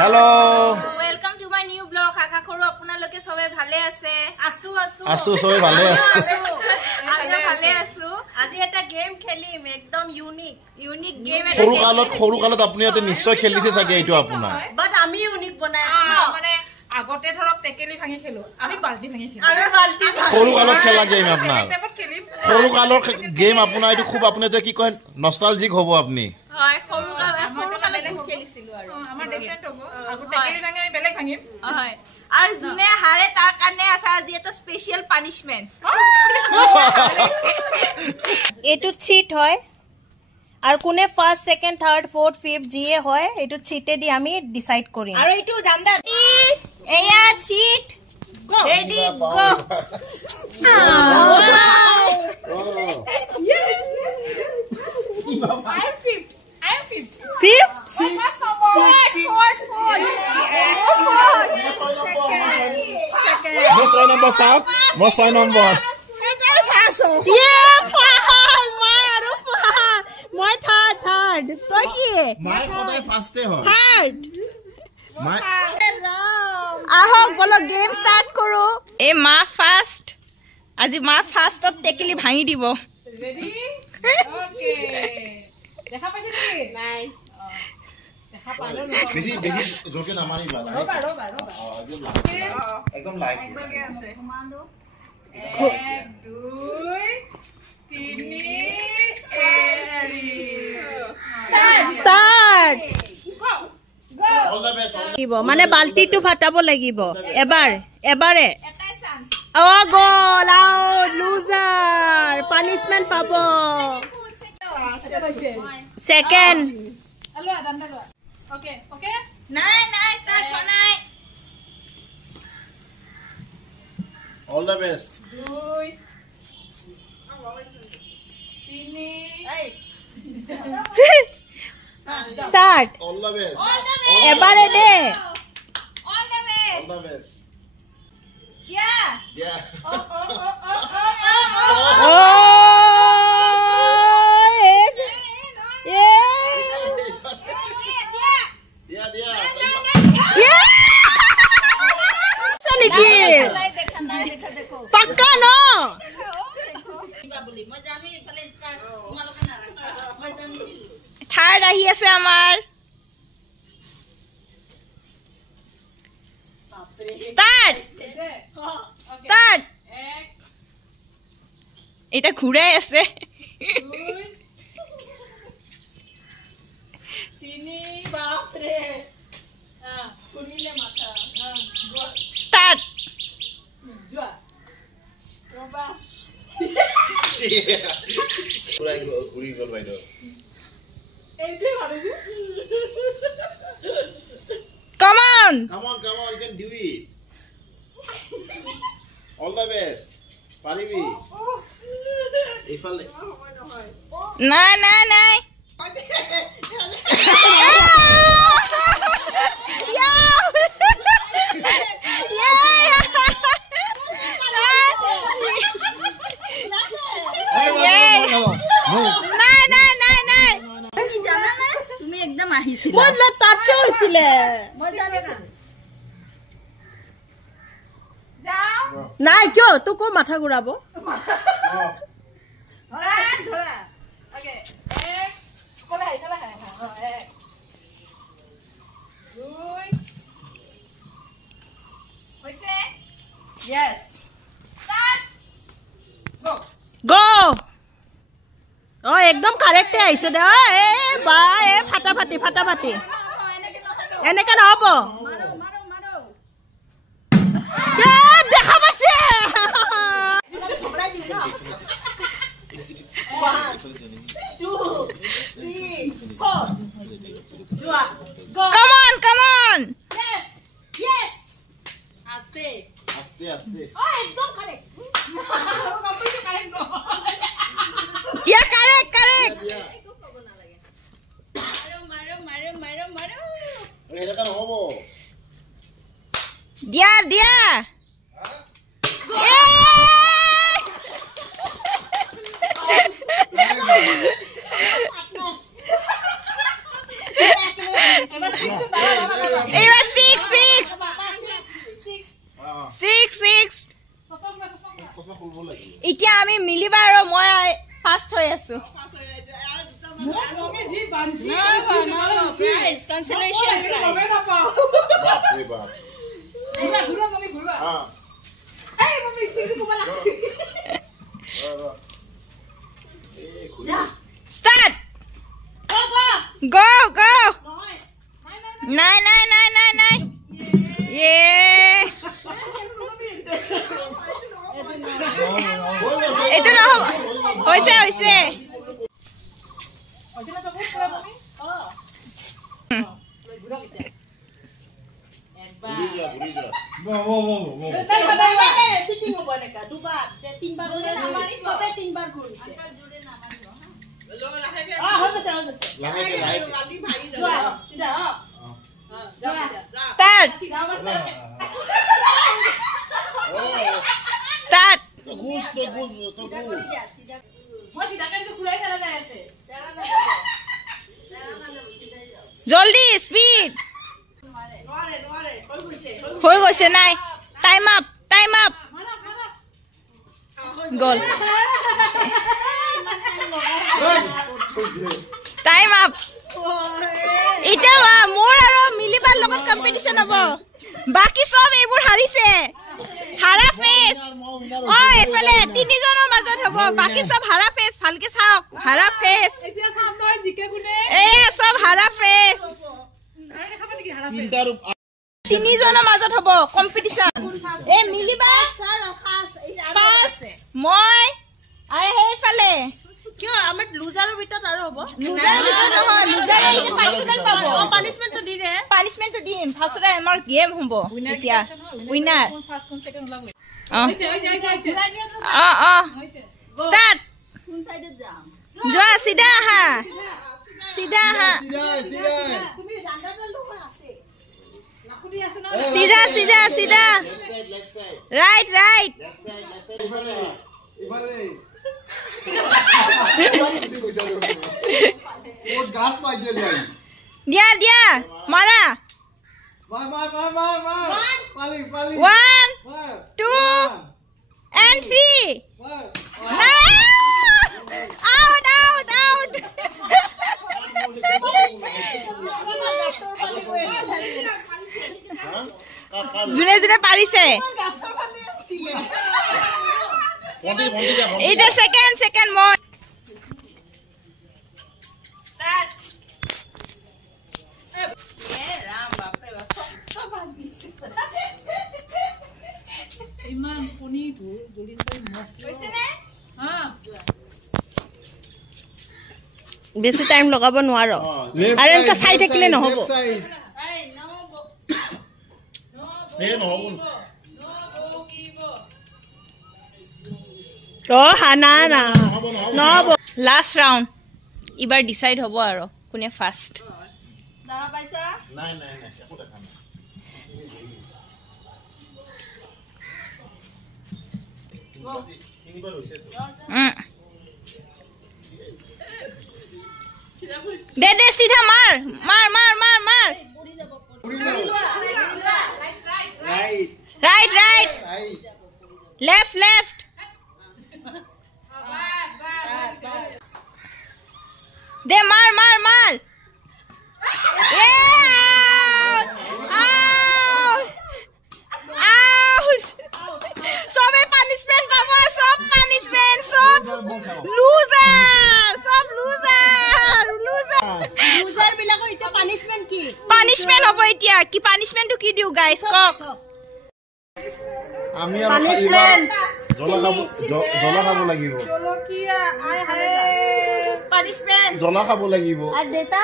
Hello. Welcome to my new vlog. Akha koru apunaloke sobe bhale ase. Asu sobe bhale ase. Ami bhale asu. Aji eta game khelim ekdom unique game eta. Khoru kalot apuni ate nishoy khelise sage etu apuna. But ami unique banai asu. মানে আগতে ধৰক টেকেলি ভাঙি খেলো আমি বালটি ভাঙি খেলো আমি বালটি khoru kalot khela game apnar টেপত খেলিম khoru kalot game apuna etu khub apuni te ki koy nostalgic hobo apni হয় koru kala খেলিছিলো আৰু আমাৰ ডিফাৰেন্ট হ'ব আগতে টেকেলি ভাঙি আমি বেলেগ ভাঙিম হয় আৰু জুনে হাৰে তাৰ কাৰণে আছে আজি এটা স্পেশাল পানিশমেন্ট এটু চিট হয় আর কোনে first second third fourth fifth জিয়ে হয় এটু চিটে দি আমি ডিসাইড করি আৰু এইটো দান্দা এয়া চিট ready go Mo soy number মই থার্ড তো কি my khoday first e hoy third my আহক বলো গেম স্টার্ট করো এ মা ফার্স্ট আজি মা ফার্স্টত টেকেলি ভাঙি দিব রেডি ওকে দেখা পাইছে নি নাই দেখা পালো ন বেশি জোকে না মারি বালা রবা একদম লাইক ওকে আছে কমান্ডো 1 2 3 এরি স্টার্ট all the best লাগিব মানে বালটিটো ফাটাব লাগিব এবারে এটাই চান্স ও গোল আউট লুজার পানিশমেন্ট পাবো সেকেন্ড হ্যালো দান্দা লো ওকে ওকে নাই স্টার্ট কৰা নাই all the best 2 3 start all the best এবারে they all the best all the best ইয়া yeah ও পাক্কা ন থার্ড আহি আছে আমাৰ স্টার্ট এটা ঘুরাই আছে 3 বাপ রে কুনিলে মাথা স্টার্ট জুয়া রবা পুরা ঘুরি গল বাইদো এইতে মারিছে Come on come on you can do it all the best paribi ifale নাই তুমি একদম আহিছিল বদলা টাচ হইছিলে নাই কিয় তোকো মাথা ঘুরাব ধরা ওকে 1 কোলা হ্যাঁ 1 2 হইছে यस স্টার্ট গো ও একদম কারেক্টে আইছে দে এ বা এ ফাটাফাটি এনেকে নহব দেখা পাইছে Come on yes আস্তে একদম কারেক্ট ইয়া কারেক্ট মাৰো এটা কেন হবো দিয়া এইবাৰ 6 এতিয়া আমি মিলিবা আৰু মই ফাৰ্ষ্ট হৈ আছো Start. Go. Nine. Yeah. Itu no. Hoise. Start. Joldi speed. হৈ গৈছে নাই টাইম আপ গল টাইম আপ এটা মোৰ আৰু মিলিবাৰ লগত কম্পিটিশন হ'ব বাকি সব এইবোৰ হাৰিছে হাৰা ফেস এফালে তিনিজনৰ মাজত হ'ব বাকি সব হাৰা ফেস ভালকে চাওক হাৰা ফেস এতিয়া সব নহয় জিকে গুনে সব হাৰা ফেস তিনিজনৰ মাজত হ'ব কম্পিটিশন মিলিবা ফাৰ্ষ্ট মই আৰু সেইফালে কিয় আমাৰ লুজাৰৰ ভিতৰত আৰু হ'ব লুজাৰে এতিয়া পানিশমেন্ট পাব পানিশমেন্টটো দিম ফাৰ্ষ্টতে আমাৰ গেম হ'ব এতিয়া উইনাৰ স্টাৰ্ট যোৱা সিধা আহা सीधा राइट दिया मारा 1 2 and 3 out জুনে পাৰিছে এটা সেকেন্ড মই ইমান কোনি জলিন কৰি মত হৈছে নে বেছি টাইম লগাব নোৱাৰো আৰু এনেকা চাই থাকিলে নহব লাষ্ট ৰাউণ্ড এবাৰ ডিসাইড হ'ব আৰু কোনে ফাৰ্ষ্ট दे सीधा मार राइट लेफ्ट दे मार सबे पनिशमेंट पाबो सब लूजर বিলাকৰ এতিয়া পানিশমেন্ট হ'ব এতিয়া কি পানিশমেন্টটো কি দিও গাইস কক আমি আৰু পানিশমেন্ট জলা খাব লাগিব জলকিয়া আই হায় পানিশমেন্ট জলা খাব লাগিব আর দেতা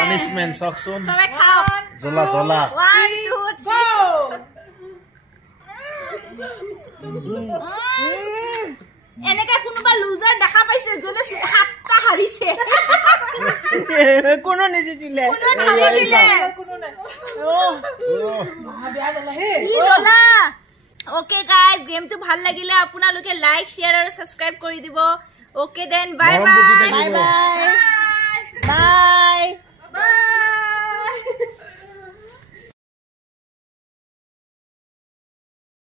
পানিশমেন্ট সকসুন সবাই খাও জলা 1 2 3 এনেকা কোনোবা লুজাৰ দেখা পাইছে জনে হাতটা হাৰিছে কোনো নিজিলে ওকে গাইস গেমটো ভাল লাগিলে আপোনালোকে লাইক শেয়াৰ আৰু সাবস্ক্ৰাইব কৰি দিব ওকে দেন বাই বাই